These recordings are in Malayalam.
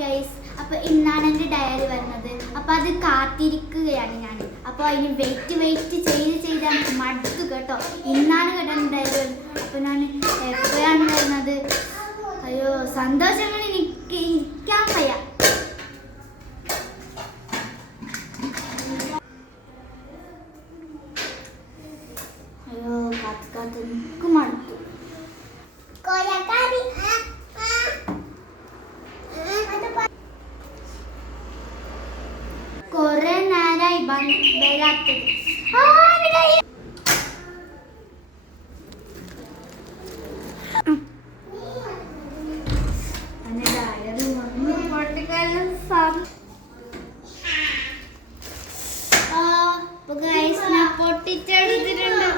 ഗൈസ്, അപ്പോൾ ഇന്നാണ് എൻ്റെ ഡയറി വരുന്നത്. അപ്പോൾ അത് കാത്തിരിക്കുകയാണ് ഞാൻ. അപ്പോൾ അതിന് വെയിറ്റ് ചെയ്ത് മടുത്തു കേട്ടോ. ഇന്നാണ് കേട്ടോ എൻ്റെ ഡയറി വരുന്നത്. അപ്പോൾ ഞാൻ എപ്പോഴാണ് വരുന്നത്? അയ്യോ, സന്തോഷങ്ങൾ എനിക്ക് ഇരിക്കാൻ വയ്യ. അയ്യോ, കാത്ത് എനിക്ക് മടുത്തു. കൊറേ നേരായി വരാത്തത്. പൊട്ടിച്ചെടുത്തിട്ടുണ്ട്.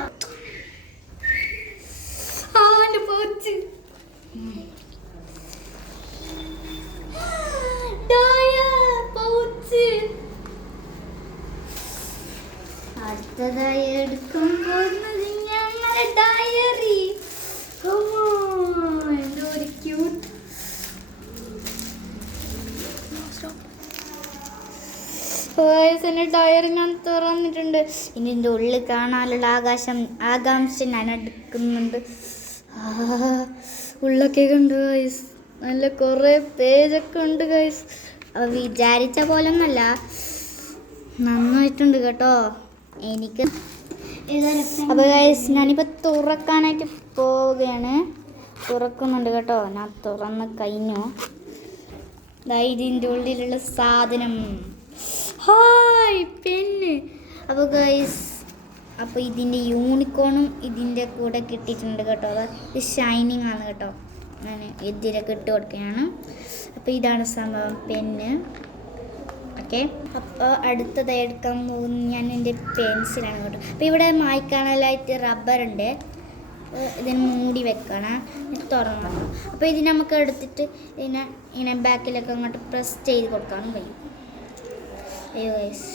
പോച്ച് അടുത്തതായി എടുക്കാൻ പോകുന്നത് ഞങ്ങളുടെ ഡയറി. എന്തോ ഒരു ക്യൂട്ട്. എൻ്റെ ഡയറി ഞാൻ തുറന്നിട്ടുണ്ട്. ഇനി എൻ്റെ ഉള്ളിൽ കാണാനുള്ള ആകാംക്ഷ ഞാൻ എടുക്കുന്നുണ്ട്. ഉള്ളൊക്കെ ഉണ്ട് ഗൈസ്. നല്ല കുറേ പേജൊക്കെ ഉണ്ട് ഗൈസ്. വിചാരിച്ച പോലെ ഒന്നല്ല, നന്നായിട്ടുണ്ട് കേട്ടോ എനിക്ക്. അപ്പോൾ ഗൈസ്, ഞാനിപ്പോൾ തുറക്കാനായിട്ട് പോവുകയാണ്. തുറക്കുന്നുണ്ട് കേട്ടോ. ഞാൻ തുറന്ന് കഴിഞ്ഞു. ഇതിൻ്റെ ഉള്ളിലുള്ള സാധനം, ഹായ് പെന്ന്. അപ്പോൾ ഗൈസ്, അപ്പോൾ ഇതിൻ്റെ യൂണിക്കോണും ഇതിൻ്റെ കൂടെ കിട്ടിയിട്ടുണ്ട് കേട്ടോ. അത് ഷൈനിങ് ആണ് കേട്ടോ. ഞാൻ ഇതിലൊക്കെ ഇട്ട് കൊടുക്കുകയാണ്. അപ്പോൾ ഇതാണ് സംഭവം, പെന്ന്. ഓക്കെ, അപ്പോൾ അടുത്തതായി എടുക്കാൻ പോകുന്നത് ഞാൻ എൻ്റെ പെൻസിലാണ് കേട്ടോ. അപ്പോൾ ഇവിടെ മായ്ക്കാനായിട്ട് റബ്ബറുണ്ട്. ഇതിന് മൂടി വെക്കണം, തുറക്കണം. അപ്പോൾ ഇത് നമുക്ക് എടുത്തിട്ട് ഇങ്ങനെ ബാക്കിലൊക്കെ അങ്ങോട്ട് പ്രസ് ചെയ്ത് കൊടുക്കാനും കഴിയും. അയ്യോ ഗൈസ്,